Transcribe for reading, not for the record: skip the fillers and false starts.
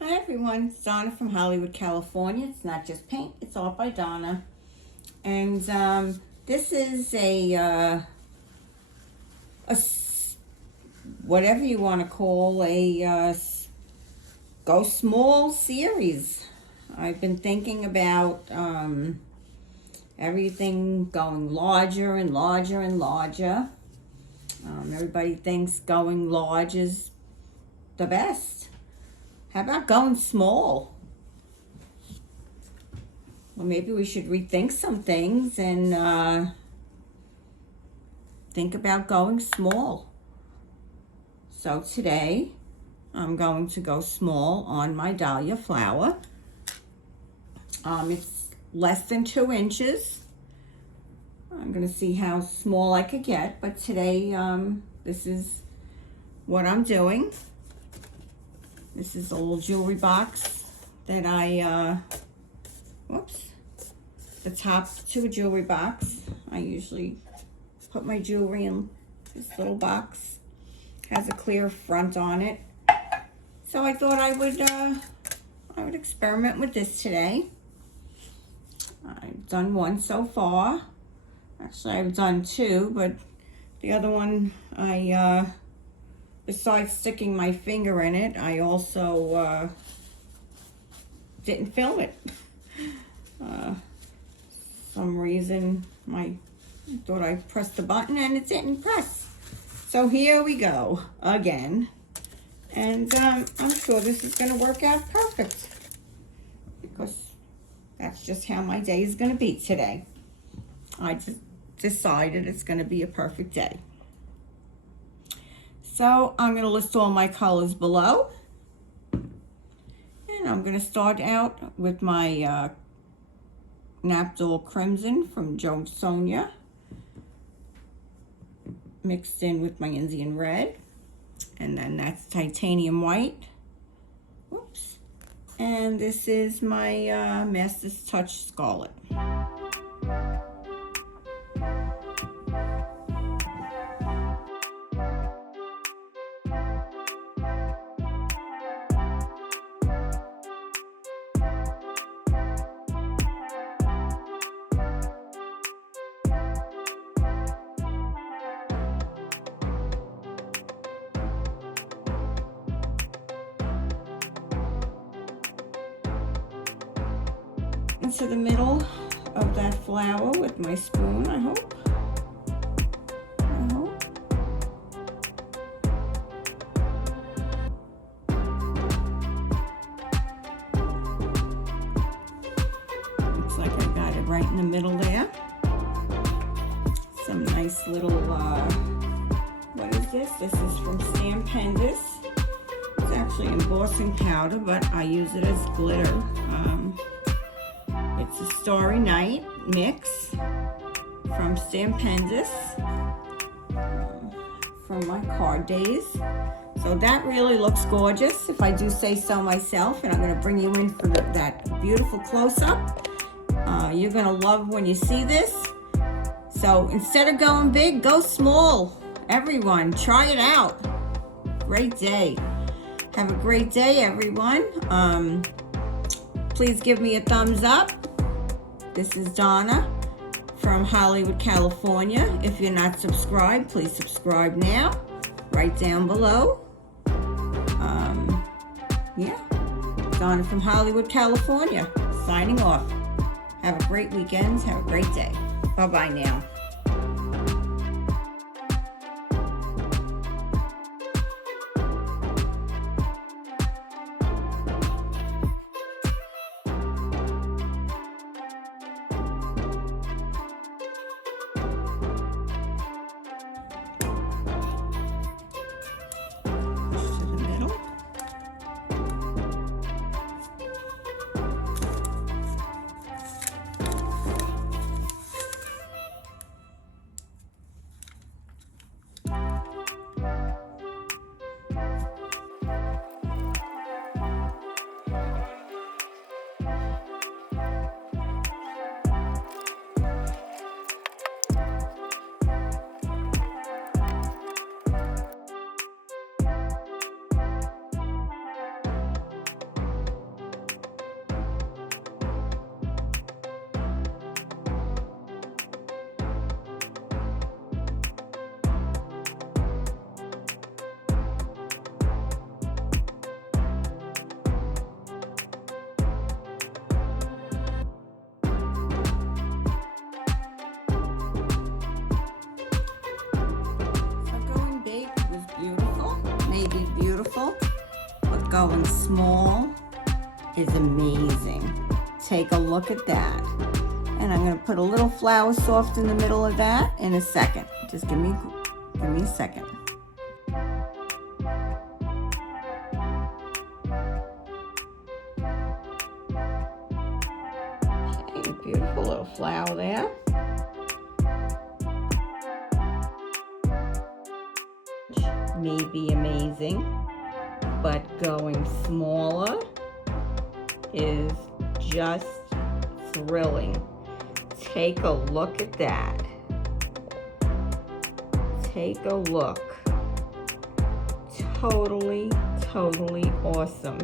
Hi everyone, it's Donna from Hollywood, California. It's not just paint, it's art by Donna. And this is whatever you want to call go small series. I've been thinking about everything going larger and larger and larger. Everybody thinks going large is the best. How about going small? Well, maybe we should rethink some things and think about going small. So today, I'm going to go small on my dahlia flower. It's less than 2 inches. I'm going to see how small I could get, but today, this is what I'm doing. This is a little jewelry box that the top to a jewelry box. I usually put my jewelry in this little box. Has a clear front on it. So I thought I would experiment with this today. I've done one so far. Actually, I've done 2, but the other one besides sticking my finger in it, I also didn't film it. Some reason I thought I pressed the button and it didn't press. So here we go again. And I'm sure this is going to work out perfect because that's just how my day is going to be today. I just decided it's going to be a perfect day. So I'm going to list all my colors below. And I'm going to start out with my Napdol Crimson from Jo Sonia, mixed in with my Indian Red. And then that's Titanium White. Whoops. And this is my Master's Touch Scarlet. Into the middle of that flower with my spoon, I hope. Looks like I got it right in the middle there. Some nice little, what is this? This is from Stampendous. It's actually embossing powder, but I use it as glitter. It's a Starry Night mix from Stampendous from my card days. So that really looks gorgeous, if I do say so myself. And I'm going to bring you in for that beautiful close-up. You're going to love when you see this. So instead of going big, go small. Everyone, try it out. Great day. Have a great day, everyone. Please give me a thumbs up. This is Donna from Hollywood, California. If you're not subscribed, please subscribe now, right down below. Yeah, Donna from Hollywood, California, signing off. Have a great weekend. Have a great day. Bye-bye now. be beautiful, but going small is amazing. Take a look at that. And I'm going to put a little flower soft in the middle of that in a second. Just give me a second. Okay, beautiful little flower there. May be amazing, but going smaller is just thrilling. Take a look at that. Take a look. Totally awesome.